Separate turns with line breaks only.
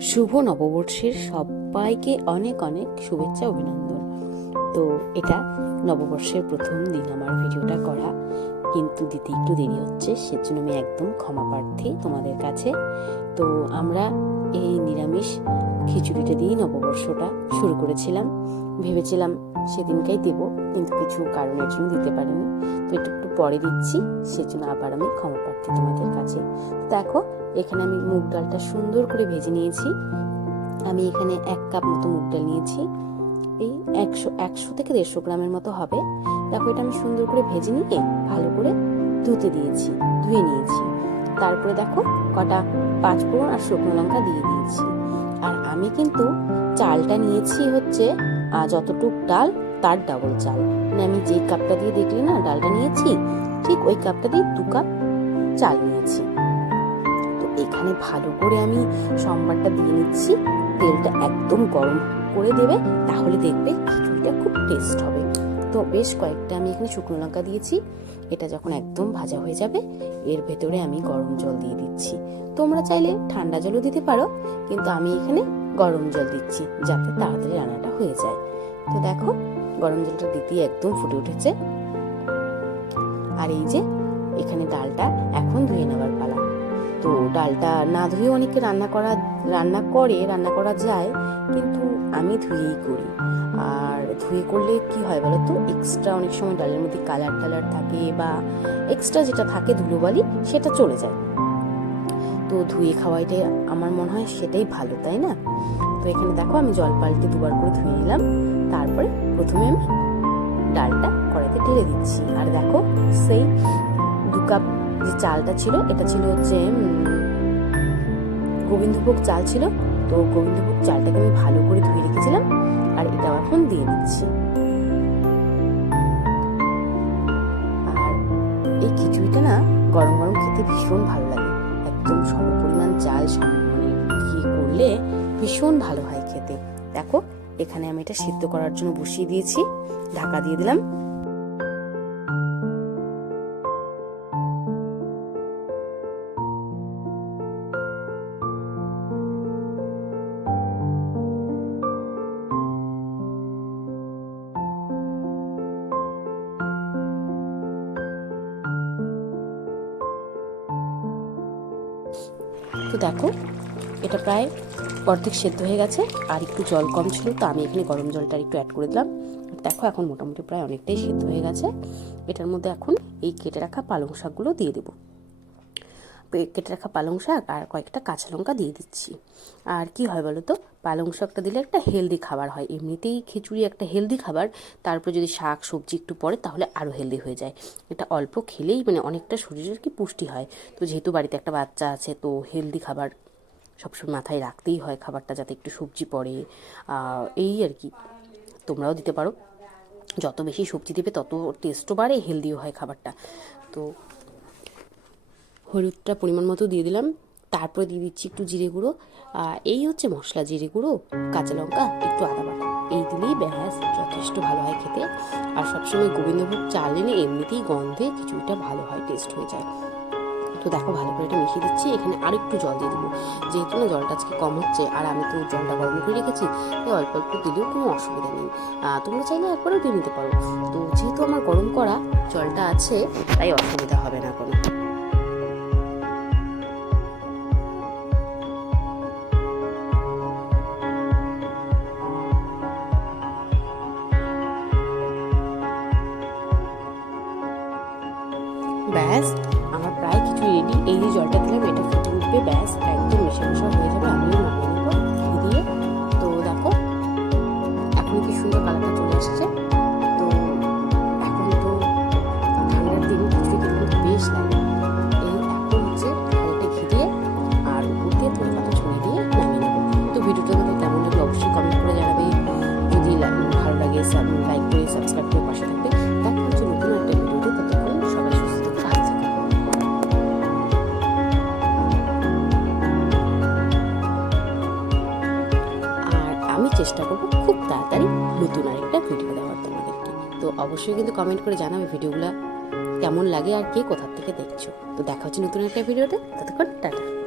শুভ নববর্ষের সবাইকে অনেক অনেক শুভেচ্ছা, অভিনন্দন। তো এটা নববর্ষের প্রথম দিন আমার ভিডিওটা করা। কিন্তু দিতে একটু দেরি হচ্ছে, সেজন্য আমি একদম ক্ষমা প্রার্থী তোমাদের কাছে। তো আমরা এই নিরামিষ খিচুড়িটা দিয়েই নববর্ষটা শুরু করেছিলাম। ভেবেছিলাম সেদিনকেই দেবো, কিন্তু কিছু কারণের জন্য দিতে পারিনি। তো এটা একটু পরে দিচ্ছি, সেজন্য আবার আমি ক্ষমা প্রার্থী তোমাদের কাছে। দেখো, এখানে আমি মুগ ডালটা সুন্দর করে ভেজে নিয়েছি। আমি এখানে এক কাপ মতো মুগ ডাল নিয়েছি। এই একশো একশো থেকে দেড়শো গ্রামের মতো হবে। দেখো, এটা আমি সুন্দর করে ভেজে নিয়ে ভালো করে ধুতে দিয়েছি, ধুয়ে নিয়েছি। তারপরে দেখো, কটা পাঁচ ফোড়ন আর শুকনো লঙ্কা দিয়ে দিয়েছি। আর আমি কিন্তু চালটা নিয়েছি হচ্ছে যতটুক ডাল তার ডাবল চাল। মানে আমি যেই কাপটা দিয়ে দেখলি না, ডালটা নিয়েছি, ঠিক ওই কাপটা দিয়ে দু কাপ চাল নিয়েছি। তো এখানে ভালো করে আমি সম্বারটা দিয়ে নিচ্ছি, তেলটা একদম গরম করে দেবে, তাহলে দেখবে খিচুড়িটা খুব টেস্ট হবে। তো বেশ কয়েকটা আমি এখানে শুকনো লঙ্কা দিয়েছি, এটা যখন একদম ভাজা হয়ে যাবে, এর ভেতরে আমি গরম জল দিয়ে দিচ্ছি। তোমরা চাইলে ঠান্ডা জলও দিতে পারো, কিন্তু আমি এখানে গরম জল দিচ্ছি, যাতে তাড়াতাড়ি রান্নাটা হয়ে যায়। তো দেখো, গরম জলটা দিতেই একদম ফুটে উঠেছে। আর এই যে তো ডালটা না ধুয়ে অনেকে রান্না করা, রান্না করে, রান্না করা যায়, কিন্তু আমি ধুয়েই করি। আর ধুয়ে করলে কি হয় বলো তো? এক্সট্রা অনেক সময় ডালের মধ্যে কালার টালার থাকে বা এক্সট্রা যেটা থাকে ধুলোবালি, সেটা চলে যায়। তো ধুয়ে খাওয়াইটাই আমার মনে হয় সেটাই ভালো, তাই না? তো এখানে দেখো আমি জল পাল্টে দুবার করে ধুয়ে নিলাম। তারপরে প্রথমে আমি ডালটা কড়াইতে ঢেলে দিচ্ছি। আর দেখো সেই দু কাপ যে চালটা ছিল, এটা ছিল হচ্ছে গোবিন্দভোগ চাল ছিল, তো গোবিন্দভোগ চালটাকে আমি ভালো করে ধুয়ে রেখেছিলাম, আর এটা এখন দিয়ে দিচ্ছি আর এই খিচুড়িটা না গরম গরম খেতে ভীষণ ভালো লাগে। একদম সম পরিমাণ চাল সম মানে ইয়ে করলে ভীষণ ভালো হয় খেতে। দেখো, এখানে আমি এটা সিদ্ধ করার জন্য বসিয়ে দিয়েছি, ঢাকা দিয়ে দিলাম। তো দেখো। এটা প্রায় অর্ধেক সেদ্ধ হয়ে গেছে, আর একটু জল কম ছিল, তো আমি এখানে গরম জলটা একটু অ্যাড করে দিলাম। দেখো এখন মোটামুটি প্রায় অনেকটাই সেদ্ধ হয়ে গেছে। এটার মধ্যে এখন এই কেটে রাখা পালং শাকগুলো দিয়ে দেবো। কেটে রাখা পালং শাক আর কয়েকটা কাঁচা লঙ্কা দিয়ে দিচ্ছি। আর কি হয় বলো তো? পালং শাকটা দিলে একটা হেলদি খাবার হয়। এমনিতেই খিচুড়ি একটা হেলদি খাবার। তারপর যদি শাক, সবজি একটু পড়ে তাহলে আরও হেলদি হয়ে যায়। এটা অল্প খেলেই মানে অনেকটা শরীরের কি পুষ্টি হয়। তো যেহেতু বাড়িতে একটা বাচ্চা আছে, তো হেলদি খাবার সবসময় মাথায় রাখতেই হয় খাবারটা যাতে একটু সবজি পড়ে। এই আর কি। তোমরাও দিতে পারো। যত বেশি সবজি দেবে তত টেস্টও বাড়ে, হেলদিও হয় খাবারটা। তো হলুদটা পরিমাণ মতো দিয়ে দিলাম। তারপরে দিয়ে দিচ্ছি একটু জিরে গুঁড়ো। এই হচ্ছে মশলা, জিরে গুঁড়ো, কাঁচা লঙ্কা, একটু আদা বাটা। এই দিলেই ব্যাস, যথেষ্ট ভালো হয় খেতে। আর সবসময় গোবিন্দভোগ চাল এনে এমনিতেই গন্ধে খিচুড়িটা ভালো হয় টেস্ট হয়ে যায়। তো দেখো, ভালো করে এটা মিশিয়ে দিচ্ছি। এখানে আর একটু জল দিয়ে দেবো। যেহেতু না জলটা আজকে কম হচ্ছে, আর আমি তো জলটা গরম করে রেখেছি তো অল্প অল্প দিলেও কোনো অসুবিধা নেই। তোমরা চাইলে একবারও দিয়ে নিতে পারো। তো যেহেতু আমার গরম করা জলটা আছে, তাই অসুবিধা হবে না কোনো। ব্যাস, আমার প্রায় কিছু রেডি এই যে জলটা দিলাম, এটা ফুটে উঠবে, ব্যাস, একদম মেশা মেশা হয়ে যাবে, আমিও দিয়ে, তো দেখো এখন কি সুন্দর কালারটা চলে এসেছে। তো এখন তো ঠান্ডার দিন খেতে কিন্তু বেশ লাগে এই এখন হচ্ছে ঘি দিয়ে আর উপর দিয়ে ধনে ছড়িয়ে দিয়ে নামিয়ে তো ভিডিওটা তোমাদের কেমন লাগল অবশ্যই কমেন্ট করে জানাবে। যদি ভালো লাগে লাইক করে সাবস্ক্রাইব চেষ্টা করব খুব তাড়াতাড়ি নতুন আরেকটা ভিডিও দেওয়ার তোমাদেরকে। তো অবশ্যই কিন্তু কমেন্ট করে জানাবে ভিডিওগুলো কেমন লাগে আর কে কোথার থেকে দেখছ। তো দেখা হচ্ছে নতুন একটা ভিডিওতে ততক্ষণ টাটা।